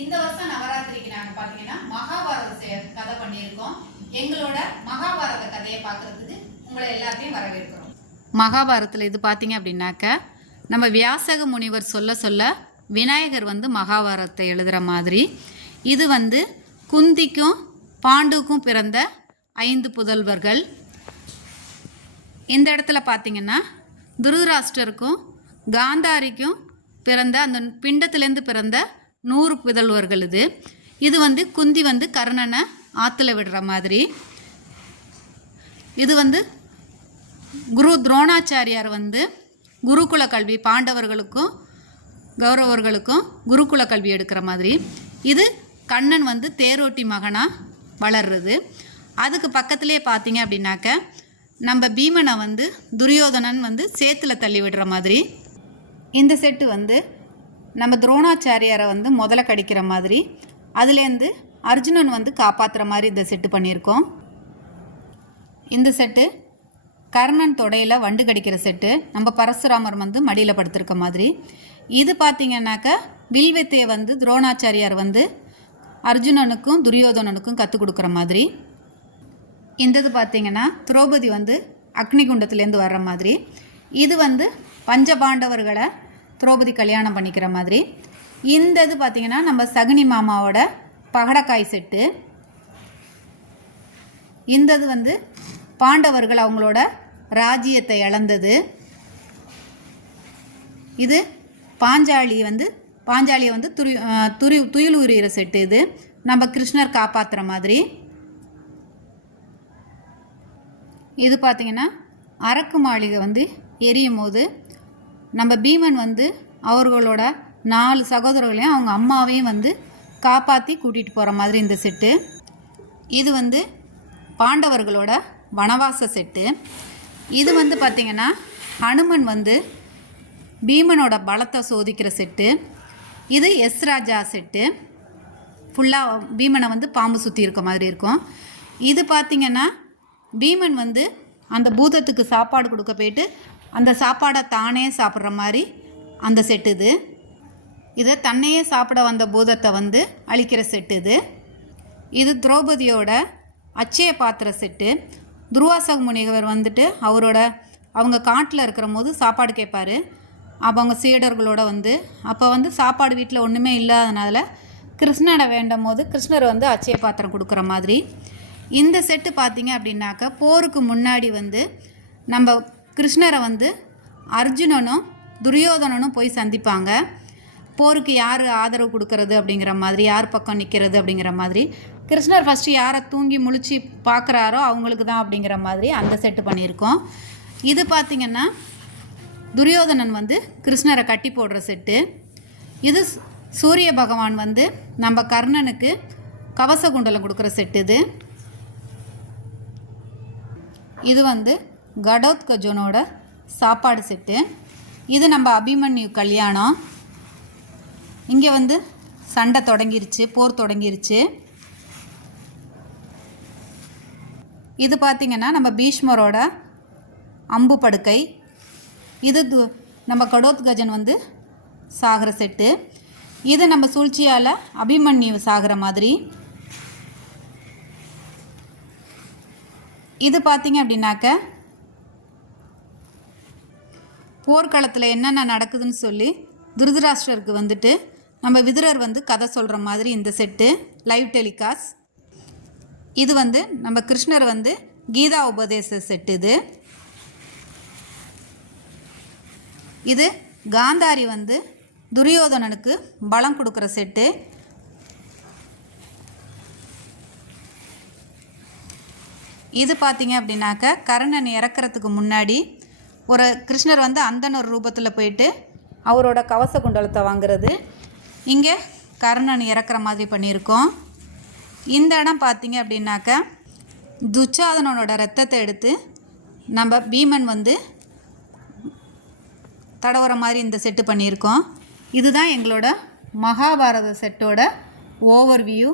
இந்த வருஷம் நவராத்திரிக்கு நாங்க பாத்தீங்கன்னா மகாபாரத கதை பண்ணியிருக்கோம். எங்களோட மகாபாரத கதையை பார்க்கறதுக்கு உங்களை எல்லாத்தையும் வரவேற்கிறோம். மகாபாரதத்தில் இது பார்த்தீங்க அப்படின்னாக்க நம்ம வியாசக முனிவர் சொல்ல சொல்ல விநாயகர் மகாபாரதத்தை எழுதுகிற மாதிரி இது குந்திக்கும் பாண்டுக்கும் பிறந்த 5 புதல்வர்கள். இந்த இடத்துல பார்த்தீங்கன்னா துருதராஷ்டருக்கும் காந்தாரிக்கும் பிறந்த அந்த பிண்டத்திலேருந்து பிறந்த 100 புதல்வர்கள். இது குந்தி கர்ணனை ஆற்றுல விடுற மாதிரி. இது குரு துரோணாச்சாரியார் குருகுல கல்வி பாண்டவர்களுக்கும் கௌரவர்களுக்கும் குருகுல கல்வி எடுக்கிற மாதிரி. இது கண்ணன் தேரோட்டி மகனாக வளர்றது. அதுக்கு பக்கத்திலே பார்த்தீங்க அப்படின்னாக்க நம்ம பீமனை துரியோதனன் சேத்துல தள்ளி விடுற மாதிரி. இந்த செட்டு நம்ம துரோணாச்சாரியாரை முதல்ல கடிக்கிற மாதிரி. அதுலேருந்து அர்ஜுனன் காப்பாற்றுற மாதிரி இந்த செட்டு பண்ணியிருக்கோம். இந்த செட்டு கர்ணன் தொடையில் வண்டு கடிக்கிற செட்டு. நம்ம பரசுராமர் மடியில் படுத்திருக்க மாதிரி. இது பார்த்திங்கன்னாக்க வில்வித்தையை துரோணாச்சாரியார் அர்ஜுனனுக்கும் துரியோதனனுக்கும் கற்றுக் கொடுக்குற மாதிரி. இந்தது பார்த்திங்கன்னா திரௌபதி அக்னிகுண்டத்துலேருந்து வர்ற மாதிரி. இது பஞ்சபாண்டவர்களை திரௌபதி கல்யாணம் பண்ணிக்கிற மாதிரி. இந்த இது பார்த்திங்கன்னா நம்ம சகுனி மாமாவோட பகடக்காய் செட்டு. இந்தது பாண்டவர்கள் அவங்களோட ராஜ்யத்தை இழந்தது. இது பாஞ்சாலியை துயில் உரிகிற செட்டு. இது நம்ம கிருஷ்ணர் காப்பாற்றுற மாதிரி. இது பார்த்திங்கன்னா அரக்கு மாளிகை எரியும் போது நம்ம பீமன் அவர்களோட 4 சகோதரர்களையும் அவங்க அம்மாவையும் காப்பாற்றி கூட்டிகிட்டு போகிற மாதிரி இந்த செட்டு. இது பாண்டவர்களோட வனவாச செட்டு. இது பார்த்திங்கன்னா ஹனுமன் பீமனோட பலத்தை சோதிக்கிற செட்டு. இது எஸ் ராஜா செட்டு. ஃபுல்லாக பீமனை பாம்பு சுற்றி இருக்க மாதிரி இருக்கும். இது பார்த்திங்கன்னா பீமன் அந்த பூதத்துக்கு சாப்பாடு கொடுக்க போயிட்டு அந்த சாப்பாடை தானே சாப்பிட்ற மாதிரி அந்த செட்டு. இதை தன்னையே சாப்பிட வந்த பூதத்தை அழிக்கிற செட்டு. இது திரௌபதியோட அச்சய பாத்திர செட்டு. துர்வாசக முனிவர் அவங்க காட்டில் இருக்கிற போது சாப்பாடு கேட்பார். அப்போ அவங்க சீடர்களோட அப்போ சாப்பாடு வீட்டில் ஒன்றுமே இல்லாதனால கிருஷ்ணனை வேண்டும் போது கிருஷ்ணர் அச்சய பாத்திரம் கொடுக்குற மாதிரி. இந்த செட்டு பார்த்திங்க அப்படின்னாக்கா போருக்கு முன்னாடி நம்ம கிருஷ்ணரை அர்ஜுனனும் துரியோதனனும் போய் சந்திப்பாங்க. போருக்கு யார் ஆதரவு கொடுக்கறது அப்படிங்கிற மாதிரி, யார் பக்கம் நிற்கிறது அப்படிங்கிற மாதிரி. கிருஷ்ணர் ஃபஸ்ட்டு யாரை தூங்கி முழிச்சு பார்க்குறாரோ அவங்களுக்கு தான் அப்படிங்கிற மாதிரி அந்த செட்டு பண்ணியிருக்கோம். இது பார்த்திங்கன்னா துரியோதனன் கிருஷ்ணரை கட்டி போடுற செட்டு. இது சூரிய பகவான் நம்ம கர்ணனுக்கு கவச குண்டலம் கொடுக்குற செட்டு. இது கடோத்கஜனோட சாப்பாடு செட்டு. இது நம்ம அபிமன்யு கல்யாணம். இங்கே சண்டை தொடங்கிருச்சு, போர் தொடங்கிருச்சு. இது பார்த்திங்கன்னா நம்ம பீஷ்மரோட அம்பு படுக்கை. இது நம்ம கடோத்கஜன் சாகிற செட்டு. இது நம்ம சூழ்ச்சியால் அபிமன்யு சாகிற மாதிரி. இது பார்த்திங்க அப்படின்னாக்க போர்க்களத்தில் என்னென்ன நடக்குதுன்னு சொல்லி துருதராஷ்டருக்கு நம்ம விதுரர் கதை சொல்கிற மாதிரி இந்த செட்டு லைவ் டெலிகாஸ்ட். இது நம்ம கிருஷ்ணர் கீதா உபதேச செட்டு. இது காந்தாரி துரியோதனனுக்கு பலம் கொடுக்குற செட்டு. இது பார்த்திங்க அப்படின்னாக்க கர்ணன் இறக்கிறதுக்கு முன்னாடி ஒரு கிருஷ்ணர் அந்தனர் ரூபத்தில் போயிட்டு அவரோட கவச குண்டலத்தை வாங்கிறது. இங்கே கர்ணன் இறக்குற மாதிரி பண்ணியிருக்கோம். இந்த இடம் பார்த்திங்க அப்படின்னாக்க துச்சாதனனோட ரத்தத்தை எடுத்து நம்ம பீமன் தடவுற மாதிரி இந்த செட்டு பண்ணியிருக்கோம். இதுதான் எங்களோட மகாபாரத செட்டோட ஓவர்வியூ.